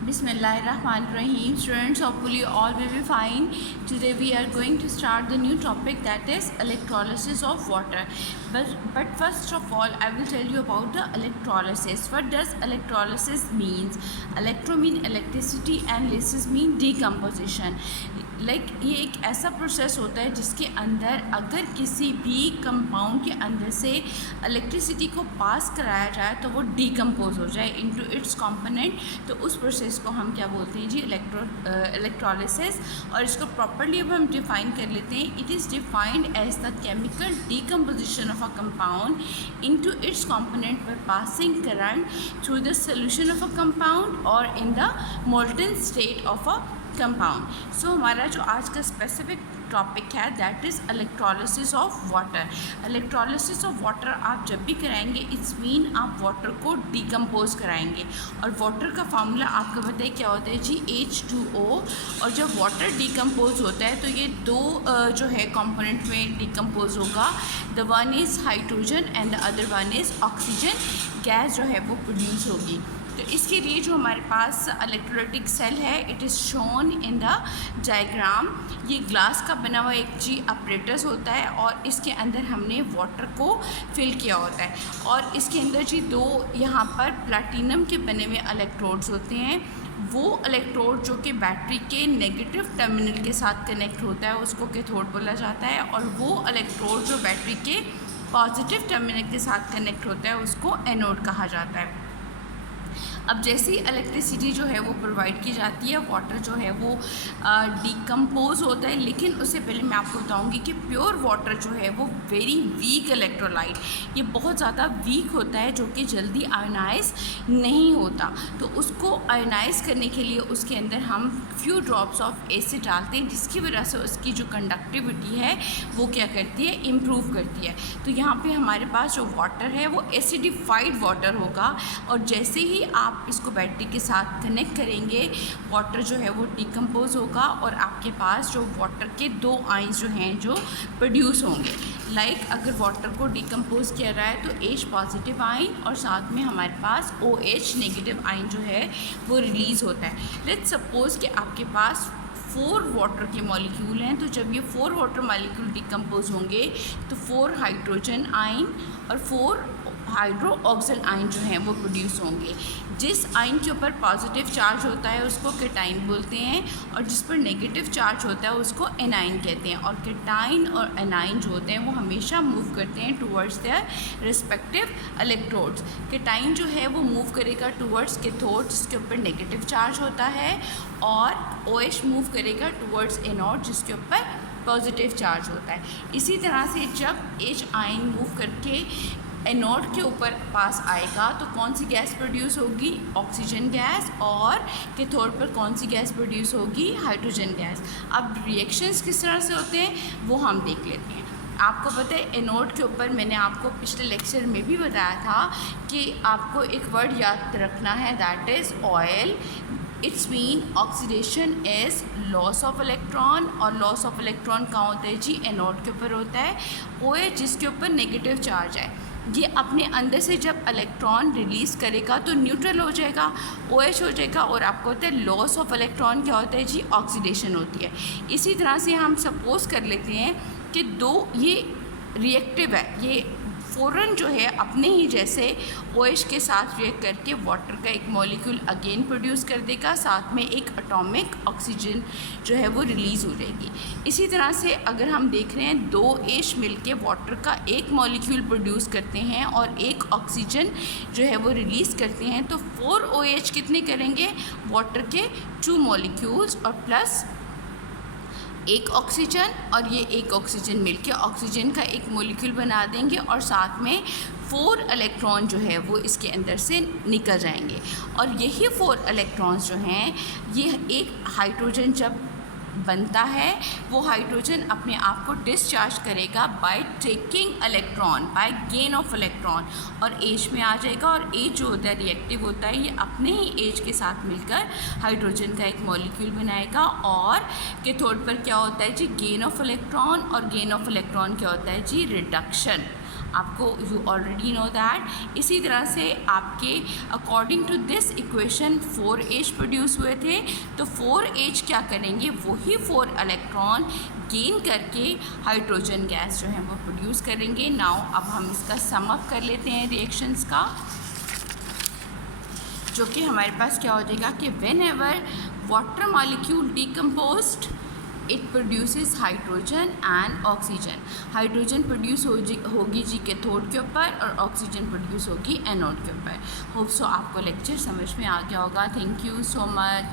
Bismillahirrahmanirrahim. Students, hopefully all will be fine. Today we are going to start the new topic, that is electrolysis of water. But first of all, I will tell you about the electrolysis. What does electrolysis means? Electro mean electricity and lysis mean decomposition. ये एक ऐसा process होता है जिसके अंदर अगर किसी भी कंपाउंड के अंदर से इलेक्ट्रिसिटी को पास कराया जाए तो वो डिकम्पोज हो जाए इनटू इट्स कंपोनेंट। तो उस प्रोसेस को हम क्या बोलते हैं जी? इलेक्ट्रोलिसिस। और इसको प्रॉपर्ली अब हम डिफ़ाइन कर लेते हैं। It is defined as the chemical decomposition of a compound into its component पर passing current through the solution of a compound और in the molten state of a compound. So हमारा जो आज का स्पेसिफिक टॉपिक है that is electrolysis of water. Electrolysis of water आप जब भी कराएंगे इट्स मीन आप वाटर को डिकम्पोज कराएंगे। और वाटर का फार्मूला आपको बताइए क्या होता है जी? H2O। और जब वाटर डिकम्पोज होता है तो ये दो जो है कंपोनेंट में डिकम्पोज होगा। The one is hydrogen and the other one is oxygen gas जो है वो प्रोड्यूस होगी। तो इसके लिए जो हमारे पास इलेक्ट्रोलाइटिक सेल है it is shown in the diagram. ये ग्लास का बना हुआ एक जी अपरेटस होता है और इसके अंदर हमने वाटर को फिल किया होता है। और इसके अंदर जी दो यहाँ पर प्लैटिनम के बने हुए इलेक्ट्रोड्स होते हैं। वो इलेक्ट्रोड जो कि बैटरी के नेगेटिव टर्मिनल के साथ कनेक्ट होता है उसको कैथोड बोला जाता है। और वो इलेक्ट्रोड जो बैटरी के पॉजिटिव टर्मिनल के साथ कनेक्ट होता है उसको एनोड कहा जाता है। अब जैसी इलेक्ट्रिसिटी जो है वो प्रोवाइड की जाती है, वाटर जो है वो डिकम्पोज होता है। लेकिन उससे पहले मैं आपको बताऊंगी कि प्योर वाटर जो है वो वेरी वीक इलेक्ट्रोलाइट, ये बहुत ज़्यादा वीक होता है जो कि जल्दी आयोनाइज नहीं होता। तो उसको आयोनाइज करने के लिए उसके अंदर हम फ्यू ड्रॉप्स ऑफ एसिड डालते हैं जिसकी वजह से उसकी जो कंडक्टिविटी है वो क्या करती है? इम्प्रूव करती है। तो यहाँ पे हमारे पास जो वाटर है वो एसिडिफाइड वाटर होगा। और जैसे ही आप इसको बैटरी के साथ कनेक्ट करेंगे वाटर जो है वो डिकम्पोज होगा और आपके पास जो वाटर के दो आयंस जो हैं जो प्रोड्यूस होंगे। अगर वाटर को डिकम्पोज किया रहा है तो H पॉजिटिव आयन और साथ में हमारे पास OH नेगेटिव आयन जो है वो रिलीज़ होता है। लेट्स सपोज कि आपके पास 4 वाटर के मॉलिक्यूल हैं। तो जब ये 4 वाटर मॉलिक्यूल डिकम्पोज होंगे तो 4 हाइड्रोजन आयन और 4 हाइड्रो ऑक्सीजन आयन जो हैं वो प्रोड्यूस होंगे। जिस आयन के ऊपर पॉजिटिव चार्ज होता है उसको केटाइन बोलते हैं और जिस पर नेगेटिव चार्ज होता है उसको एनाइन कहते हैं। और केटाइन और एनाइन जो होते हैं वो हमेशा मूव करते हैं towards their respective electrodes. Cation जो है वो मूव करेगा टूवर्ड्स कैथोड जिसके ऊपर नेगेटिव चार्ज होता है और OH मूव करेगा टूवर्ड्स एनोड जिसके ऊपर पॉजिटिव चार्ज होता है। इसी तरह से जब H आयन मूव करके एनोड के ऊपर पास आएगा तो कौन सी गैस प्रोड्यूस होगी? Oxygen gas. और कैथोड पर कौन सी गैस प्रोड्यूस होगी? Hydrogen gas. अब रिएक्शंस किस तरह से होते हैं वो हम देख लेते हैं। आपको पता है एनोड के ऊपर मैंने आपको पिछले लेक्चर में भी बताया था कि आपको एक वर्ड याद रखना है that is oil. It's mean oxidation is loss of electron. और लॉस ऑफ इलेक्ट्रॉन कहाँ होता है जी? एनोड के ऊपर होता है। OH जिसके ऊपर नेगेटिव चार्ज है ये अपने अंदर से जब इलेक्ट्रॉन रिलीज़ करेगा तो न्यूट्रल हो जाएगा, OH हो जाएगा। और आपको होता है लॉस ऑफ इलेक्ट्रॉन क्या होता है जी? ऑक्सीडेशन होती है। इसी तरह से हम सपोज कर लेते हैं कि दो ये रिएक्टिव है, ये फ़ौरन जो है अपने ही जैसे OH के साथ रिएक्ट करके वाटर का एक मॉलिक्यूल अगेन प्रोड्यूस कर देगा, साथ में एक एटॉमिक ऑक्सीजन जो है वो रिलीज़ हो जाएगी। इसी तरह से अगर हम देख रहे हैं 2 H मिलके वाटर का एक मॉलिक्यूल प्रोड्यूस करते हैं और एक ऑक्सीजन जो है वो रिलीज़ करते हैं तो 4 OH कितने करेंगे? वाटर के 2 मॉलिक्यूल्स और प्लस एक ऑक्सीजन। और ये एक ऑक्सीजन मिलके ऑक्सीजन का एक मॉलिक्यूल बना देंगे और साथ में 4 इलेक्ट्रॉन जो है वो इसके अंदर से निकल जाएंगे। और यही 4 इलेक्ट्रॉन्स जो हैं ये एक हाइड्रोजन जब बनता है वो हाइड्रोजन अपने आप को डिस्चार्ज करेगा by taking electron, by gain of electron और H में आ जाएगा। और H जो होता है रिएक्टिव होता है, ये अपने ही H के साथ मिलकर हाइड्रोजन का एक मॉलिक्यूल बनाएगा। और कैथोड पर क्या होता है जी? Gain of electron. और गेन ऑफ इलेक्ट्रॉन क्या होता है जी? रिडक्शन। आपको यू ऑलरेडी नो दैट। इसी तरह से आपके according to this equation 4H produce हुए थे, तो 4H क्या करेंगे, वही 4 इलेक्ट्रॉन गेन करके हाइड्रोजन गैस जो है वो प्रोड्यूस करेंगे। नाउ अब हम इसका सम अप कर लेते हैं रिएक्शंस का, जो कि हमारे पास क्या हो जाएगा कि when ever water molecule decomposed it produces hydrogen and oxygen. Hydrogen produce होगी जी कैथोड के ऊपर और ऑक्सीजन प्रोड्यूस होगी एनोड के ऊपर। होप सो आपको लेक्चर समझ में आ गया होगा। Thank you so much.